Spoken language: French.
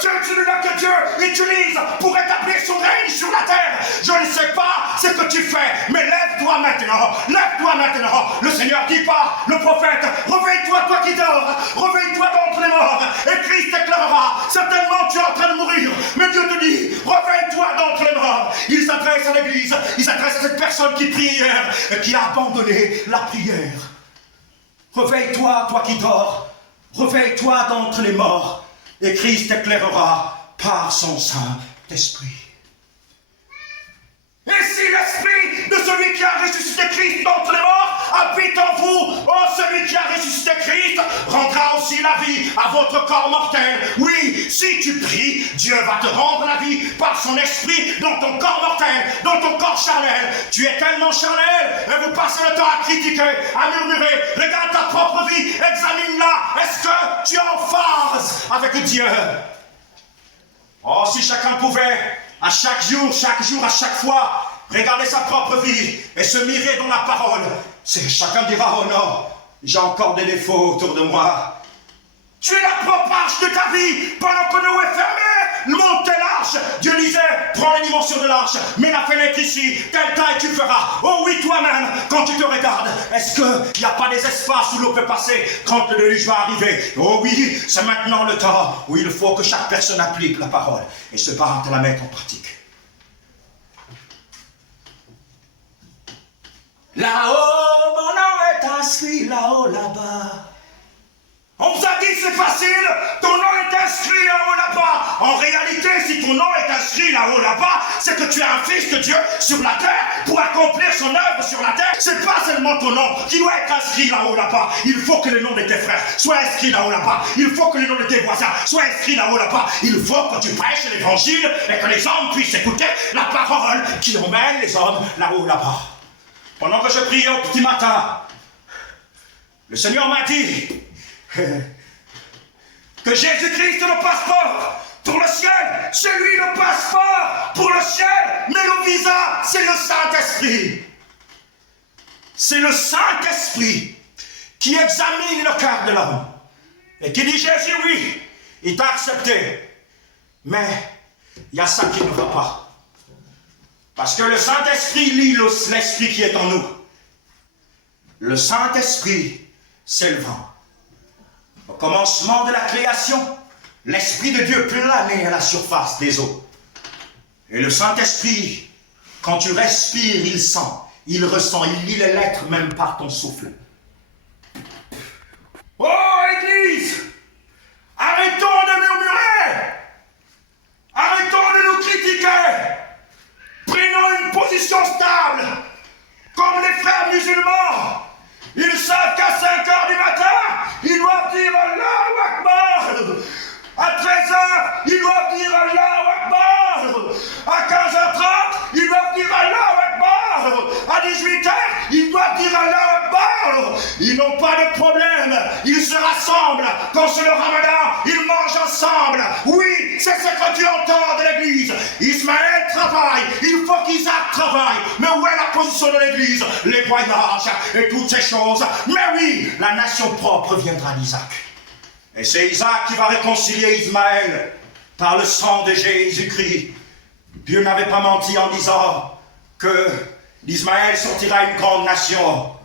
c'est celui-là que Dieu utilise pour établir son règne sur la terre. Je ne sais pas ce que tu fais, mais lève-toi maintenant. Lève-toi maintenant. Le Seigneur dit pas, le prophète, réveille-toi, toi qui dors. Réveille-toi d'entre les morts. Et Christ éclairera. Certainement, tu es en train de mourir. Mais Dieu te dit, réveille-toi d'entre les morts. Il s'adresse à l'église. Il s'adresse à cette personne qui prie hier et qui a abandonné la prière. Réveille-toi, toi qui dors. Réveille-toi d'entre les morts. Et Christ éclairera par son Saint-Esprit. Et si l'esprit de celui qui a ressuscité Christ d'entre les morts habite en vous, oh, celui qui a ressuscité Christ rendra aussi la vie à votre corps mortel. Oui, si tu pries, Dieu va te rendre la vie par son esprit dans ton corps mortel, dans ton corps charnel. Tu es tellement charnel et vous passez le temps à critiquer, à murmurer. Regarde ta propre vie, examine-la. Est-ce que tu es en phase avec Dieu? Oh, si chacun pouvait, à chaque jour, à chaque fois, regarder sa propre vie et se mirer dans la parole. Chacun dira, oh non, j'ai encore des défauts autour de moi. Tu es la propre arche de ta vie. Pendant que Noé fermait, montez l'arche. Dieu disait, prends les dimensions de l'arche, mets la fenêtre ici, telle taille tu feras. Oh oui, toi-même, quand tu te regardes, est-ce qu'il n'y a pas des espaces où l'eau peut passer quand le déluge va arriver? Oh oui, c'est maintenant le temps où il faut que chaque personne applique la parole et se batte à la mettre en pratique. Là-haut, mon nom est inscrit, là-haut, là-bas. On vous a dit c'est facile, ton nom est inscrit là-haut, là-bas. En réalité, si ton nom est inscrit là-haut, là-bas, c'est que tu es un fils de Dieu sur la terre pour accomplir son œuvre sur la terre. C'est pas seulement ton nom qui doit être inscrit là-haut, là-bas. Il faut que le nom de tes frères soit inscrit là-haut, là-bas. Il faut que le nom de tes voisins soit inscrit là-haut, là-bas. Il faut que tu prêches l'évangile et que les hommes puissent écouter la parole qui emmène les hommes là-haut, là-bas. Pendant que je priais au petit matin, le Seigneur m'a dit que Jésus-Christ est le passeport pour le ciel. C'est lui le passeport pour le ciel, mais le visa, c'est le Saint-Esprit. C'est le Saint-Esprit qui examine le cœur de l'homme et qui dit, Jésus, oui, il t'a accepté, mais il y a ça qui ne va pas. Parce que le Saint-Esprit lit l'esprit qui est en nous. Le Saint-Esprit, c'est le vent. Au commencement de la création, l'Esprit de Dieu planait à la surface des eaux. Et le Saint-Esprit, quand tu respires, il sent, il ressent, il lit les lettres même par ton souffle. Oh, Église, arrêtons de murmurer. Arrêtons de nous critiquer. Prenons une position stable, comme les frères musulmans. Ils savent qu'à 5 heures du matin, ils doivent dire Allahu Akbar. À 13 heures, ils doivent dire Allahu Akbar. À 15h30, ils doivent dire Allahu Akbar. À 18h, ils doivent dire Allahu Akbar. Ils n'ont pas de problème. Ils se rassemblent. Quand c'est le Ramadan, ils mangent ensemble. Oui, c'est ce que tu entends de l'église. Ismaël travaille. Il faut qu'Isaac travaille. Mais où est la position de l'église? Les voyages et toutes ces choses. Mais oui, la nation propre viendra d'Isaac. Et c'est Isaac qui va réconcilier Ismaël par le sang de Jésus-Christ. Dieu n'avait pas menti en disant que d'Ismaël sortira une grande nation.